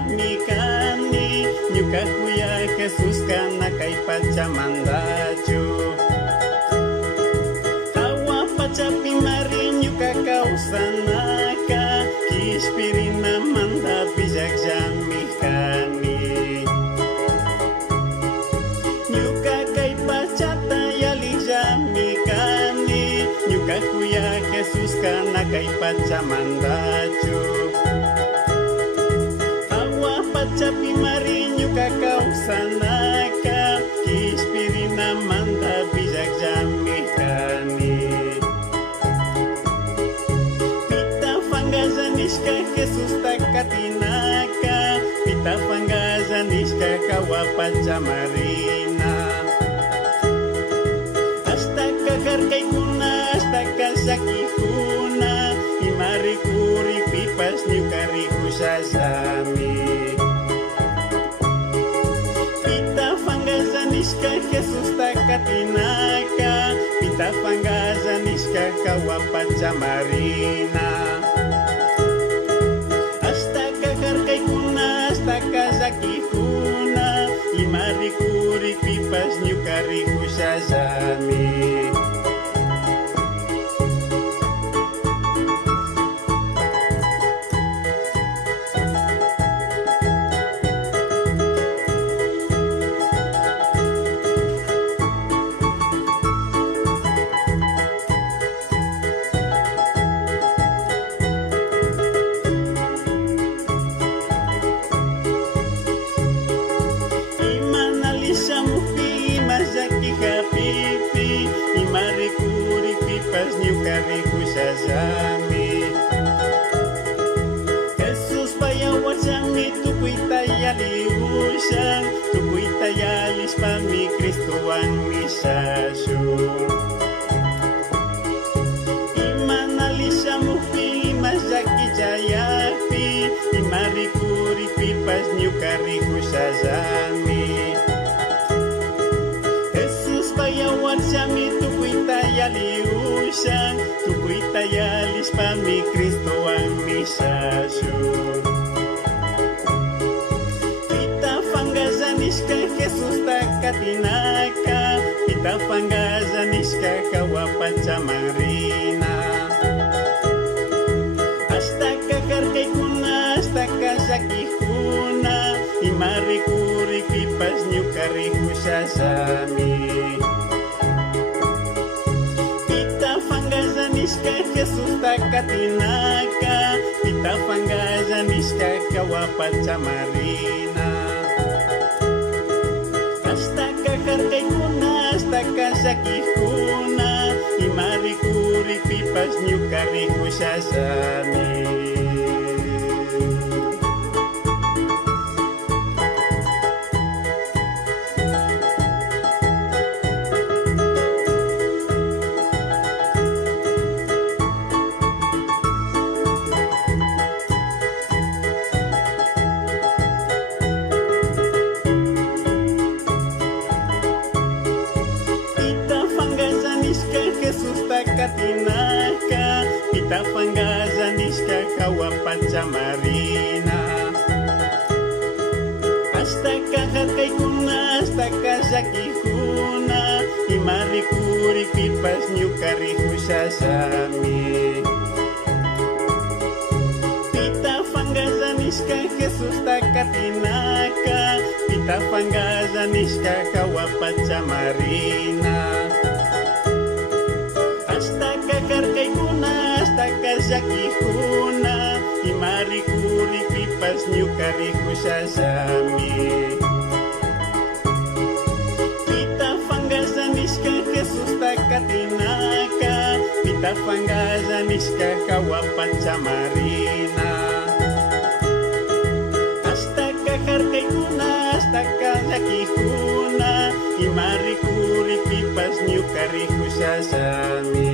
pamikani nyuka kuya Jesus kana kay pachamandaju hawa pacapi mari nyuka kausanaka kispirina manda bijak jamikani nyuka kay pacata yali jamikani nyuka kuya Jesus kana kay pachamandaju pacapi mari nyuka kausanaka kispirina manda bijak jamikani pita fangazanishka Jesus takatinaka pita fangazanishka kawa pacamarina hasta kakarkay kuna hasta kasaki kuna imari kuri pipas nyukari kusasami Nishka Jesus takatinaka pita fangazanishka kawa pacamarina hasta kakarkay kuna hasta kazaki kuna imari kuri pipas nyukari kusasami pipi imari kuri pipas nyukari kusasami Jesus payawat sami tukuita yali usang tukuita yalis pami Kristuan misasu imanalisa mufi mazaki jayapi imari kuri pipas nyukari kusasami Payawat sami tukuita yali usang tukuita yalis pami Kristo ang misasu pita fangazanishka Jesus takatinaka pita fangazanishka kawa pacamarina hasta kakarkay kuna hasta kasaki kuna imari kuri pipas nyukari kusasami Nishka Jesus takatinaka pita fangazanishka kawa pacamarina hasta kakarkay kuna hasta kasaki kuna imari kuri pipas nyukari kusasami Jesus takatinaka pita fangazanishka kawa pacamarina hasta kakarkay kuna hasta kasaki kuna imari kuri pipas nyukari kusasami pita fangazanishka Jesus takatinaka pita fangazanishka kawa pacamarina kakarkay kuna hasta kasaki kuna imari kuri pipas nyukari kusasami pita fangazanishka Jesus takatinaka pita fangazanishka kawa pacamarina hasta kakarkay kuna hasta kasaki kuna imari kuri pipas nyukari kusasami